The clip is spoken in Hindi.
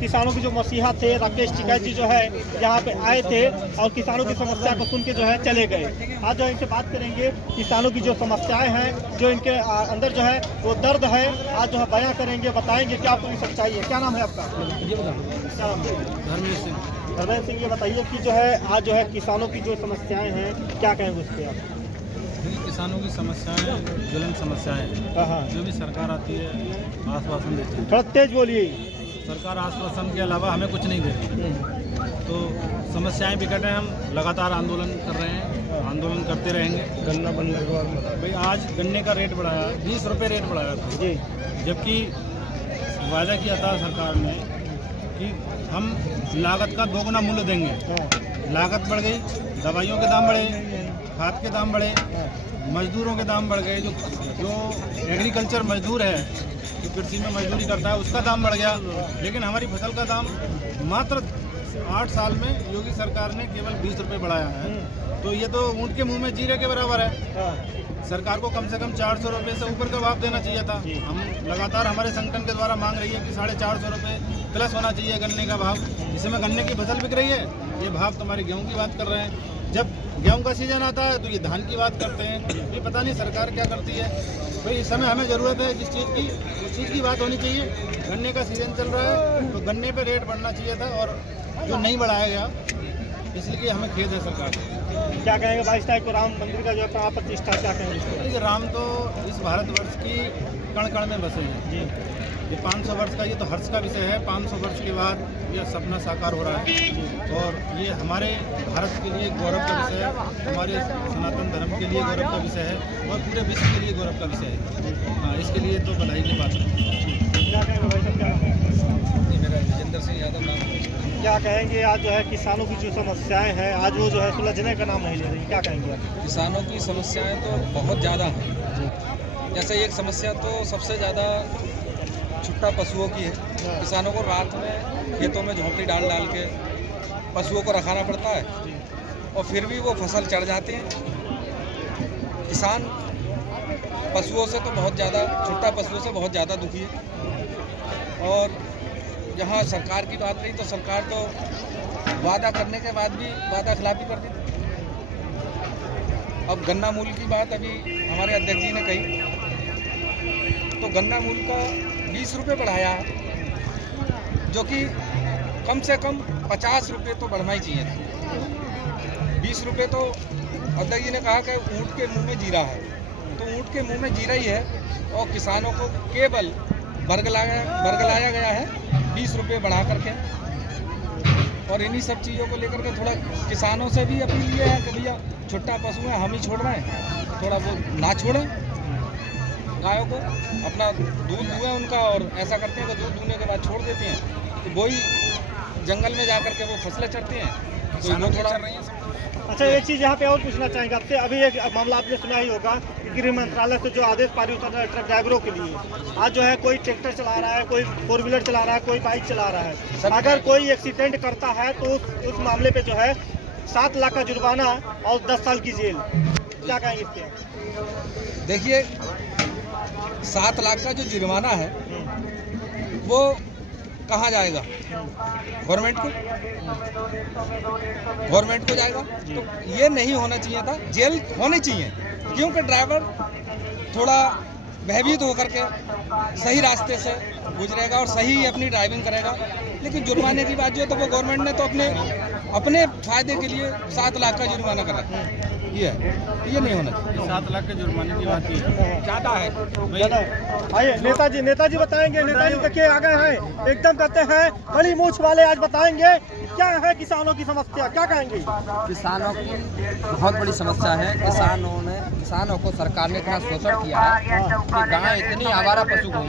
किसानों की जो मसीहा थे राकेश टिकैत जी जो है यहाँ पे आए थे और किसानों की समस्या को सुन के जो है चले गए। आज जो इनसे बात करेंगे, किसानों की जो समस्याएं हैं, जो इनके अंदर जो है वो दर्द है, आज जो है बयां करेंगे, बताएंगे क्या पूरी सच्चाई है। क्या नाम है आपका? धर्मेश सिंह। धर्मेश सिंह, ये बताइए कि जो है आज जो है किसानों की जो समस्याएं हैं, क्या कहेंगे उस पर आप? किसानों की समस्याएं ज्वलन समस्याएं हाँ, जो भी सरकार आती है आश्वासन देती है। थोड़ा तेज बोलिए। सरकार आश्वासन के अलावा हमें कुछ नहीं देती, तो समस्याएं बिकट हैं। हम लगातार आंदोलन कर रहे हैं, आंदोलन करते रहेंगे। गन्ना बनने के बाद भाई आज गन्ने का रेट बढ़ाया, 20 रुपये रेट बढ़ाया था जी, जबकि वादा किया था सरकार ने कि हम लागत का दोगुना मूल्य देंगे। हाँ, लागत बढ़ गई, दवाइयों के दाम बढ़े, खाद के दाम बढ़े, मजदूरों के दाम बढ़ गए। जो एग्रीकल्चर मजदूर है, जो कृषि में मजदूरी करता है, उसका दाम बढ़ गया। लेकिन हमारी फसल का दाम मात्र 8 साल में योगी सरकार ने केवल 20 रुपये बढ़ाया है। तो ये तो ऊँट के मुंह में जीरे के बराबर है। हाँ, सरकार को कम से कम 400 रुपये से ऊपर का भाव देना चाहिए था। हम लगातार हमारे संगठन के द्वारा मांग रही है कि 450 रुपये प्लस होना चाहिए गन्ने का भाव। जिसमें गन्ने की फसल बिक रही है, ये भाव तुम्हारी गेहूं की बात कर रहे हैं। जब गेहूं का सीजन आता है तो ये धान की बात करते हैं। ये पता नहीं सरकार क्या करती है। भाई इस समय हमें ज़रूरत है किस चीज़ की, उस चीज़ की बात होनी चाहिए। गन्ने का सीजन चल रहा है तो गन्ने पे रेट बढ़ना चाहिए था, और जो नहीं बढ़ाया गया, इसलिए हमें खेद है सरकार से। क्या कहेंगे 22 तारीख को राम मंदिर का जो है प्राण प्रतिष्ठा, क्या कहेंगे? देखिए, राम तो इस भारतवर्ष की कण कण में बसे हैं जी, ये 500 वर्ष का, ये तो हर्ष का विषय है। 500 वर्ष के बाद यह सपना साकार हो रहा है, और ये हमारे भारत के लिए गौरव का विषय है, हमारे सनातन धर्म के लिए गौरव का विषय है, और पूरे विश्व के लिए गौरव का विषय है। हाँ, इसके लिए तो बधाई की बात है। क्या कहेंगे भाई साहब, क्या नाम है? जी, मेरा विजेंद्र सिंह यादव नाम है। क्या कहेंगे आज जो है किसानों की जो समस्याएं हैं, आज वो जो है सुलझने का नाम नहीं ले रही, क्या कहेंगे आप? किसानों की समस्याएं तो बहुत ज़्यादा हैं। जैसे एक समस्या तो सबसे ज़्यादा छुट्टा पशुओं की है। किसानों को रात में खेतों में झोंपड़ी डाल डाल के पशुओं को रखाना पड़ता है, और फिर भी वो फसल चढ़ जाते हैं। किसान पशुओं से तो बहुत ज़्यादा, छुट्टा पशुओं से बहुत ज़्यादा दुखी है। और जहाँ सरकार की बात रही तो सरकार तो वादा करने के बाद भी वादा खिलाफी कर दी। अब गन्ना मूल्य की बात अभी हमारे अध्यक्ष जी ने कही, तो गन्ना मूल्य का 20 रुपये बढ़ाया है, जो कि कम से कम 50 रुपये तो बढ़ना ही चाहिए था। 20 रुपये तो अध्यक्ष जी ने कहा कि ऊँट के मुंह में जीरा है, तो ऊँट के मुंह में जीरा ही है, और किसानों को केवल बरगलाया गया है 20 रुपये बढ़ा करके। और इन्हीं सब चीज़ों को लेकर के थोड़ा किसानों से भी अपील ये है कि भैया छुट्टा पशु है, हम ही छोड़ रहे हैं, थोड़ा वो ना छोड़ें। गायों को अपना दूध दुएं उनका, और ऐसा करते हैं कि दूध दूने के बाद छोड़ देते हैं, तो वही जंगल में जाकर के वो फसलें चढ़ती हैं। तो वो थोड़ा अच्छा, एक चीज़ यहाँ पे और पूछना चाहेंगे आपसे। अभी एक मामला आपने सुना ही होगा कि गृह मंत्रालय से जो आदेश पारित होता है ट्रक ड्राइवरों के लिए, आज जो है कोई ट्रैक्टर चला रहा है, कोई 4 व्हीलर चला रहा है, कोई बाइक चला रहा है, अगर कोई एक्सीडेंट करता है तो उस मामले पे जो है 7 लाख का जुर्माना और 10 साल की जेल। क्या कहेंगे इस पे? देखिए, 7 लाख का जो जुर्माना है वो कहाँ जाएगा? गवर्नमेंट को जाएगा। तो ये नहीं होना चाहिए था, जेल होनी चाहिए, क्योंकि ड्राइवर थोड़ा भयभीत होकर के सही रास्ते से गुजरेगा और सही अपनी ड्राइविंग करेगा। लेकिन जुर्माने की बात जो है तो वो गवर्नमेंट ने तो अपने फायदे के लिए 7 लाख का जुर्माना करा, ये नहीं होना चाहिए। 7 लाख के जुर्माने की बात की ज़्यादा है। आइए नेताजी बताएंगे। नेताजी देखिए आ गए हैं, एकदम कहते हैं बड़ी मूछ वाले, आज बताएंगे क्या है किसानों की समस्या, क्या कहेंगे? किसानों की बहुत बड़ी समस्या है। किसानों को सरकार ने इतना शोषण किया है कि गाय इतनी आवारा पशु